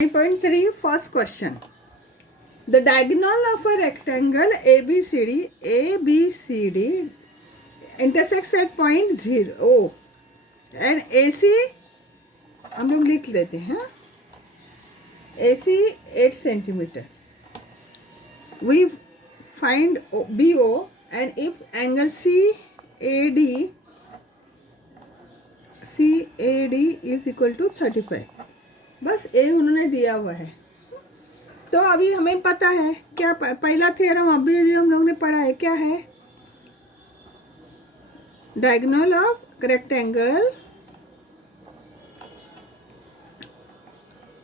9.3 first question. The diagonal of a rectangle ABCD intersects at point 0 and AC हम लोग लिख लेते हैं AC 8 centimeter. We find BO and if angle CAD is equal to 35. बस ए उन्होंने दिया हुआ है। तो अभी हमें पता है क्या पहला थ्योरम अभी भी हम लोग ने पढ़ा है, क्या है? Diagonal of rectangle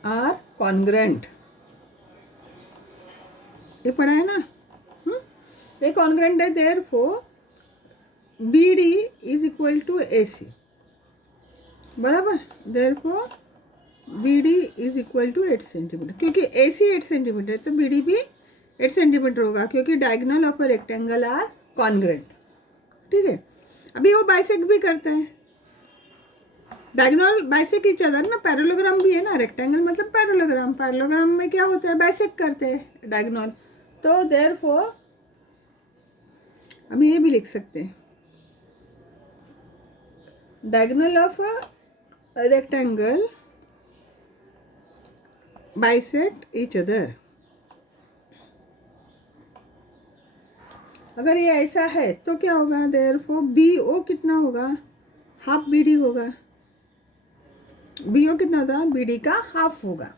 are congruent, ये पढ़ा है ना। ये कॉन्ग्रेंट है, therefore BD is equal to AC, बराबर। Therefore BD is equal to 8 centimetre, क्योंकि AC 8 सेंटीमीटर है तो BD भी 8 सेंटीमीटर होगा, क्योंकि diagonal of a rectangle are congruent. ठीक है, अभी वो बाइसेक्ट भी करते हैं, डायगोनल बाइसेक्ट ईच अदर ना। पैरेललोग्राम भी है ना, रेक्टेंगल मतलब पैरेललोग्राम, पैरेललोग्राम में क्या होता है, बाइसेक्ट करते हैं डायगोनल। तो देयरफॉर हम ये भी लिख सकते हैं, diagonal of a rectangle bisect each other. अगर ये ऐसा है तो क्या होगा, देयरफॉर BO कितना होगा, हाफ BD होगा। BO कितना होता है, BD का हाफ होगा,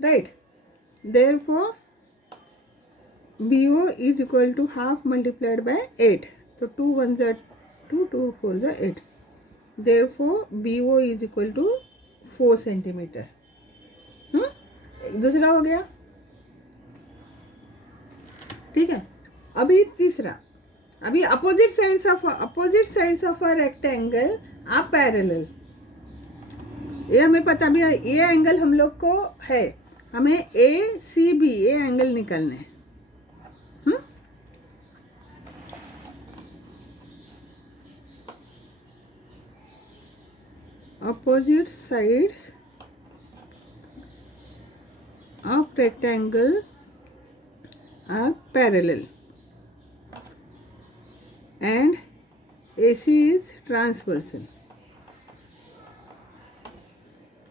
right. Therefore BO is equal to half multiplied by 8, तो 2 1 ज़ा 2 2 4 ज़ा 8। Therefore BO is equal to 4 centimetre. दूसरा हो गया, ठीक है। अभी तीसरा, अभी opposite sides of a rectangle are parallel. ये हमें पता भी है, ये एंगल हम लोग को है, हमें ACB ये एंगल निकालना है। Opposite sides of rectangle are parallel and AC is transversal।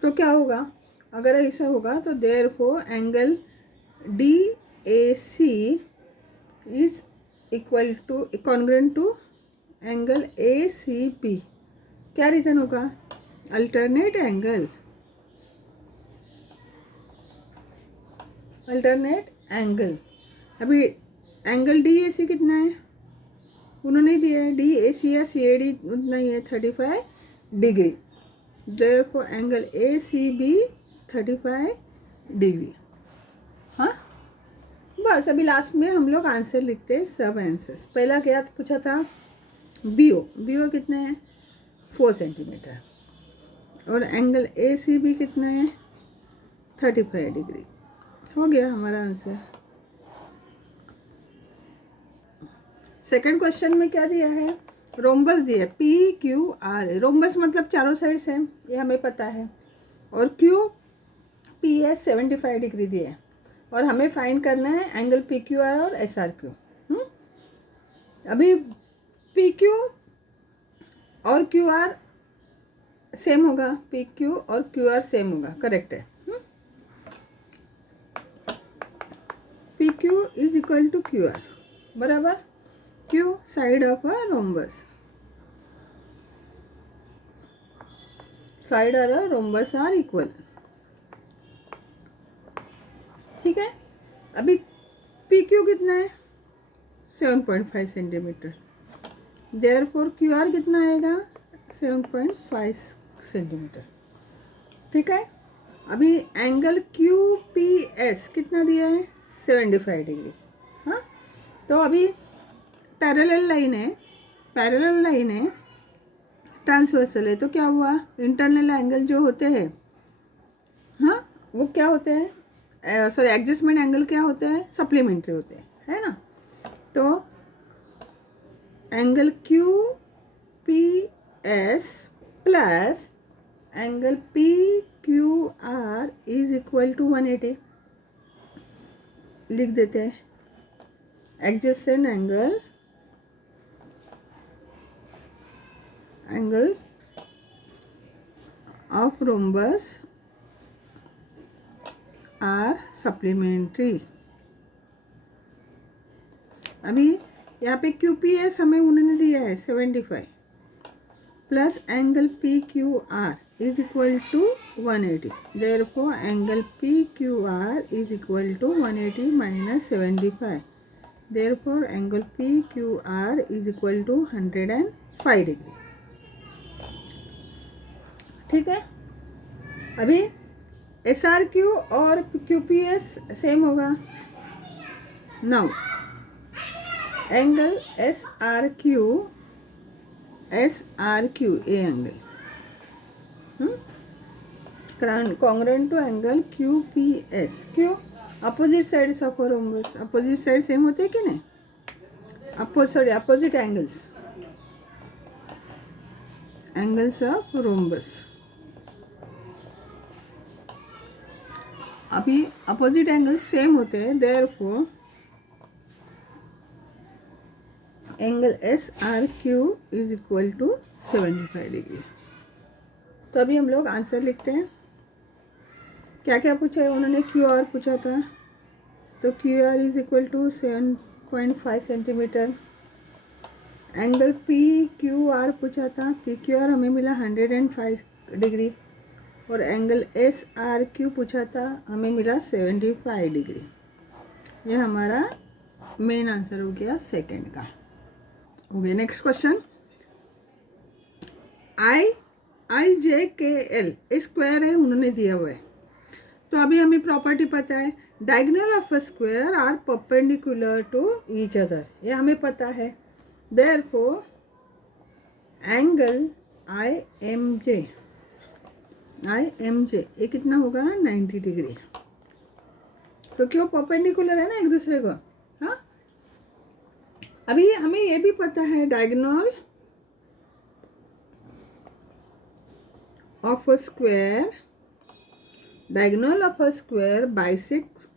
तो क्या होगा, अगर ऐसा होगा तो therefore angle DAC is equal to congruent to angle ACB। क्या रीज़न होगा, अल्टरनेट एंगल, अल्टरनेट एंगल। अभी एंगल DAC कितना है, उन्होंने दिया है DAC या CAD उतना ही है, 35 degree. Therefore angle ACB 35 degree. हाँ, बस अभी लास्ट में हम लोग आंसर लिखते हैं, सब आंसर्स। पहला क्या पूछा था, BO कितना है, 4 सेंटीमीटर, और एंगल ACB कितना है, 35 डिग्री। हो गया हमारा आंसर। सेकंड क्वेश्चन में क्या दिया है, रोम्बस दिया है, PQR। रोम्बस मतलब चारों साइड सेम, ये हमें पता है, और QPS 75 डिग्री दिया है, और हमें फाइंड करना है एंगल PQR और SRQ। अभी PQ और QR सेम होगा, PQ और QR सेम होगा, करेक्ट है। PQ is equal to QR, बराबर। Q side of a rhombus, side और रोम्बस आर इक्वल। ठीक है, अभी PQ कितना है, 7.5 सेंटीमीटर। देयरफॉर QR कितना आएगा, 7.5 सेंटीमीटर। ठीक है, अभी एंगल QPS कितना दिया है, 75 डिग्री। हाँ, तो अभी पैरेलल लाइन है, ट्रांसवर्सल है, तो क्या हुआ, इंटरनल एंगल जो होते हैं, हाँ वो क्या होते हैं, सॉरी एडजस्टमेंट एंगल क्या होते हैं, सप्लीमेंट्री होते हैं, है ना। तो angle QPS plus angle P Q R is equal to 180 लिख देते हैं. Adjacent angle of rhombus are supplementary. अभी यहाँ पे क्यू पी एस हमें उन्होंने दिया है 75 plus angle P Q R is equal to 180. Therefore angle P Q R is equal to 180 minus 75. Therefore angle P Q R is equal to 105 degree. ठीक है. अभी एस आर क्यू और Q P S same होगा. Now angle S R Q a angle congruent to angle Q P S. क्यों? Opposite sides of rhombus. Opposite side same होते हैं कि नहीं? Opposite angles of rhombus. अभी opposite angles same होते हैं. Therefore angle S R Q is equal to 75 degree. तो अभी हम लोग आंसर लिखते हैं. क्या क्या पूछा है उन्होंने? क्यू आर पूछा था, तो Q R is equal to 7.5 centimetre. Angle P Q R पूछा था, पी क्यू आर हमें मिला 105 डिग्री. और एंगल एस आर क्यू पूछा था, हमें मिला 75 डिग्री. यह हमारा मेन आंसर हो गया सेकंड का. हो गया. Next question. आई जे के एल स्क्वायर है उन्होंने दिया हुआ है. तो अभी हमें प्रॉपर्टी पता है, diagonal of a square are perpendicular to each other. ये हमें पता है. Therefore angle I M J ये कितना होगा? 90 डिग्री. तो क्यों? परपेंडिकुलर है ना एक दूसरे को. हाँ. अभी हमें ये भी पता है diagonal of a square bisects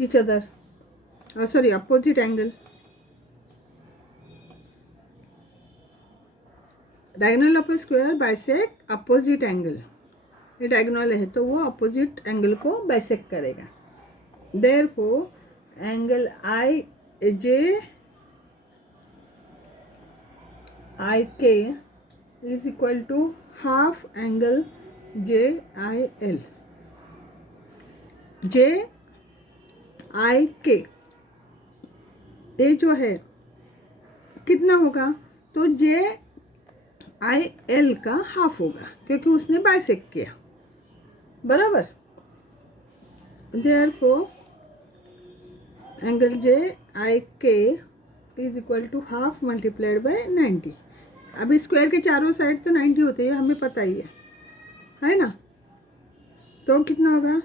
each other. Sorry, opposite angle. Diagonal of a square bisect opposite angle. ये डायगोनल है तो वो अपोजिट एंगल को बाइसेक्ट करेगा. Therefore angle I K is equal to half angle J I L. J I K ये जो है कितना होगा? तो जे आई एल का हाफ होगा क्योंकि उसने बाइसेक्ट किया. बराबर. Therefore angle J I K is equal to half multiplied by 90. अभी स्क्वायर के चारों साइड तो 90 होते हैं, हमें पता ही है ना. तो कितना होगा?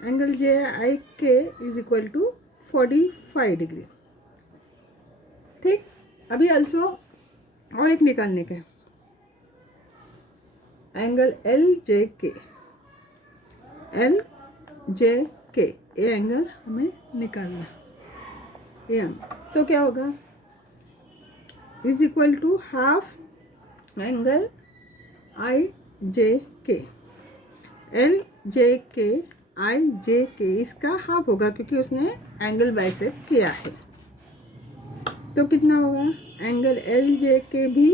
Angle J I K is equal to 45 degree. ठीक. अभी अल्सो और एक निकालने का है. एंगल एल जे के ये एंगल हमें निकालना. तो क्या होगा? Is equal to half angle I J K. L जे के आई जे के इसका हाफ होगा क्योंकि उसने एंगल बाइसेक्ट किया है. तो कितना होगा? एंगल एल जे के भी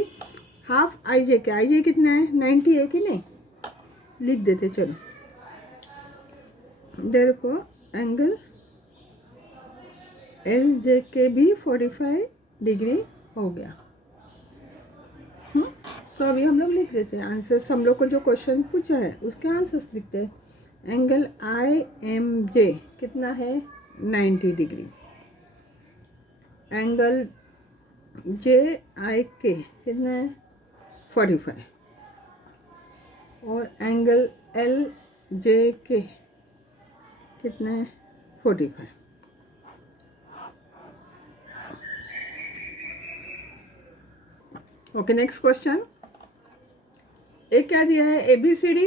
हाफ आई जे कितना है? 90 है कि नहीं? लिख देते चलो. देयरफॉर एंगल एल जे के भी 45 डिग्री हो गया. तो अभी हम लोग लिख देते हैं आंसर्स. हम लोग को जो क्वेश्चन पूछा है उसके आंसर्स लिखते हैं. एंगल आई एम जे कितना है? 90 डिग्री. एंगल जे आई के कितना है? 45. और एंगल एल जे के कितना है? 45. ओके. Next question. एक क्या दिया है, ABCD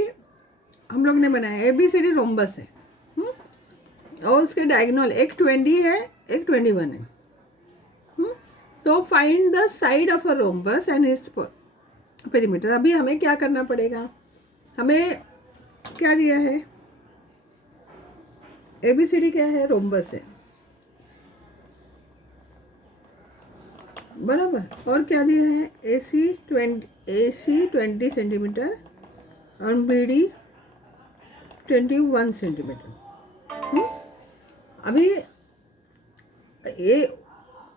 हम लोग ने बनाया, ABCD रोम्बस है। और उसके डायगोनल एक 20 है, एक 21 है। तो find the side of a rhombus and its perimeter. अभी हमें क्या करना पड़ेगा, हमें क्या दिया है, ABCD क्या है, रोम्बस है, बराबर। और क्या दिया है, AC 20 सेंटीमीटर और BD 21 सेंटीमीटर। अभी ये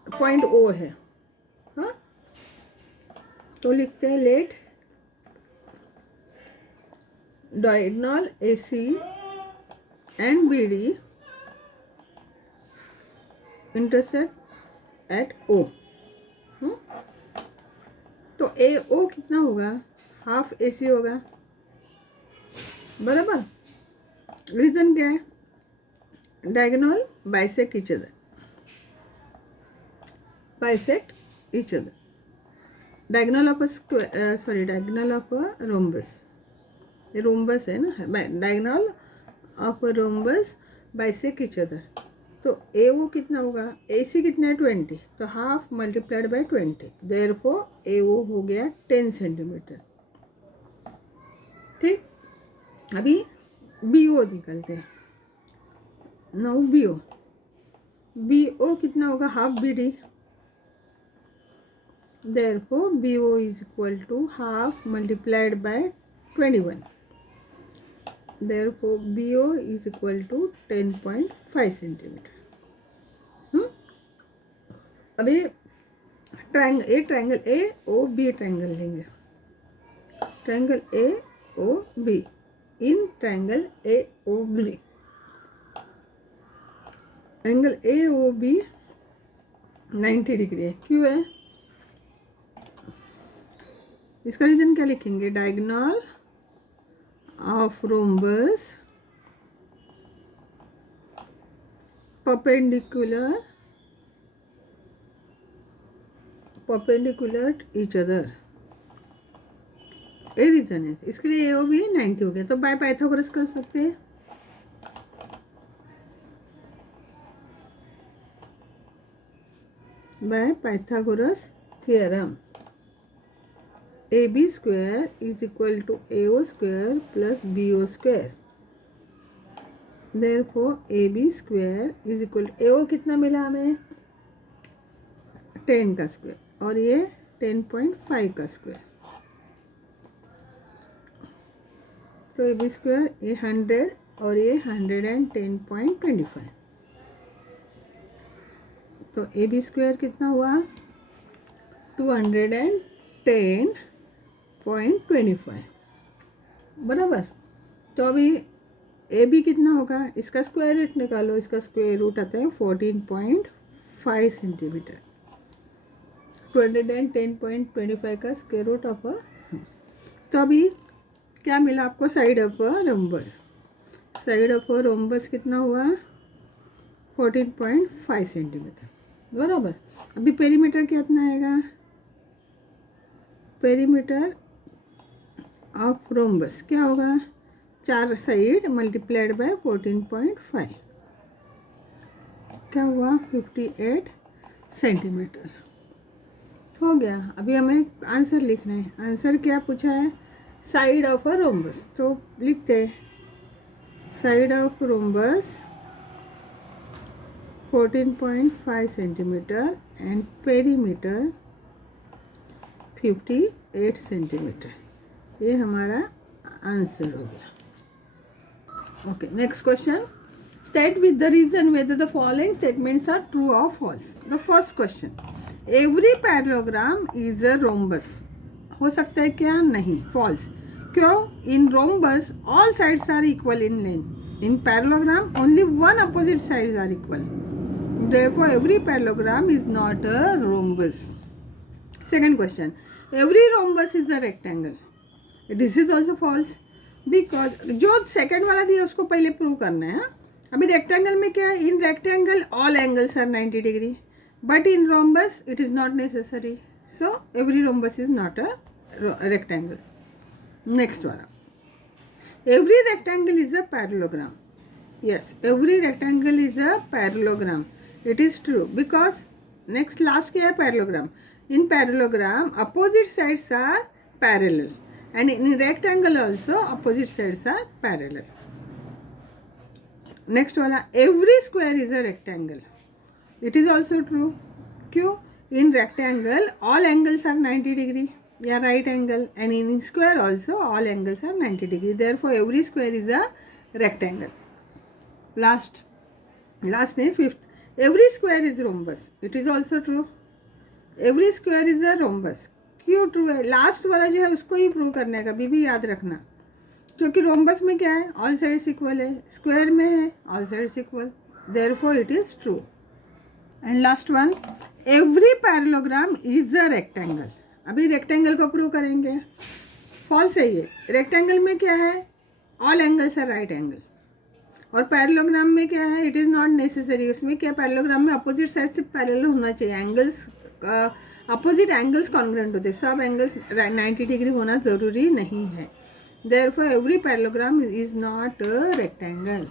पॉइंट O है, हाँ, तो लिखते हैं let diagonal AC and BD intersect at O। तो AO कितना होगा, हाफ AC होगा, बराबर। रीजन क्या है, diagonal bisect each other, diagonal of diagonal of a rhombus, ये रोम्बस है ना, diagonal of a rhombus bisect each other. तो AO कितना होगा, AC कितना है 20, तो half multiplied bye 20, therefore AO हो गया 10 सेंटीमीटर। ठीक, अभी BO निकलते हैं। नाउ BO कितना होगा, half BD, therefore BO is equal to half multiplied by 21, therefore BO is equal to 10.5 centimetre. अभी ट्रायंगल AOB ट्रायंगल लेंगे, triangle AOB, in triangle AOB, angle AOB 90 degree है, क्यों है, इसका रीजन क्या लिखेंगे, diagonal of rhombus perpendicular each other, ये reason है। इसके लिए AOB 90 हो गया, तो बाय पाइथागोरस कर सकते हैं। By Pythagoras theorem, AB square is equal to AO square plus BO square, therefore AB square is equal to, AO कितना मिला हमें, 10 का स्क्वायर, और ये 10.5 का स्क्वायर, तो AB स्क्वायर ये 100 और ये 110.25, तो AB स्क्वायर कितना हुआ, 210.25, बराबर। तो अभी AB कितना होगा, इसका स्क्वायर रूट निकालो, इसका स्क्वायर रूट आता है 14.5 सेंटीमीटर, 210.25 का स्क्वायर रूट ऑफ अ, तो अभी क्या मिला आपको, side of a rhombus, side of a rhombus कितना हुआ, 14.5 सेंटीमीटर, बराबर। अभी पेरीमीटर कितना आएगा, पेरीमीटर ऑफ रोम्बस क्या होगा, 4 साइड मल्टीप्लाइड बाय 14.5, क्या हुआ, 58 सेंटीमीटर, हो गया। अभी हमें आंसर लिखना है, आंसर क्या पूछा है, साइड ऑफ अ रोम्बस, तो लिखते हैं side of rhombus 14.5 centimetre and perimeter 58 centimetre, ये हमारा आंसर हो गया। Okay, next question, state with the reason whether the following statements are true और false. The first question, every parallelogram is a rhombus, हो सकता है क्या, नहीं, फॉल्स, क्यों, in rhombus all sides are equal in length, in parallelogram only one opposite sides are equal, therefore every parallelogram is not a rhombus. Second question, every rhombus is a rectangle, this is also false, because जो second वाला दिया उसको पहले prove करना है। अभी rectangle में क्या है, in rectangle all angles are 90 degree, but in rhombus it is not necessary, so every rhombus is not a rectangle. Next वाला, every rectangle is a parallelogram. Yes, every rectangle is a parallelogram. It is true because next last क्या है, parallelogram. In parallelogram opposite sides are parallel and in rectangle also opposite sides are parallel. Next वाला, every square is a rectangle. It is also true. क्यों? In rectangle all angles are 90 degree या right angle, and in square also all angles are 90 degree. Therefore every square is a rectangle. Last नहीं, fifth, every square is rhombus. It is also true. Every square is a rhombus. क्यों true है? Last वाला जो है उसको ही prove करने का भी याद रखना, क्योंकि रोम्बस में क्या है, ऑल साइड्स इक्वल है. स्क्वायर में है all sides equal, therefore it is true. And last one, every parallelogram is a rectangle. अभी रेक्टेंगल को प्रूव करेंगे. फॉल्स है ये. रेक्टेंगल में क्या है, all angles are right angle. और पैरेललोग्राम में क्या है, इट इज़ नॉट नेसेसरी. उसमें क्या, पैरेललोग्राम में अपोजिट साइड से पैरेलल होना चाहिए. एंगल्स अपोजिट एंगल्स कॉन्ग्रुएंट होते हैं. सब एंगल्स 90 डिग्री होना ज़रूरी नहीं है. Therefore every parallelogram is not a rectangle.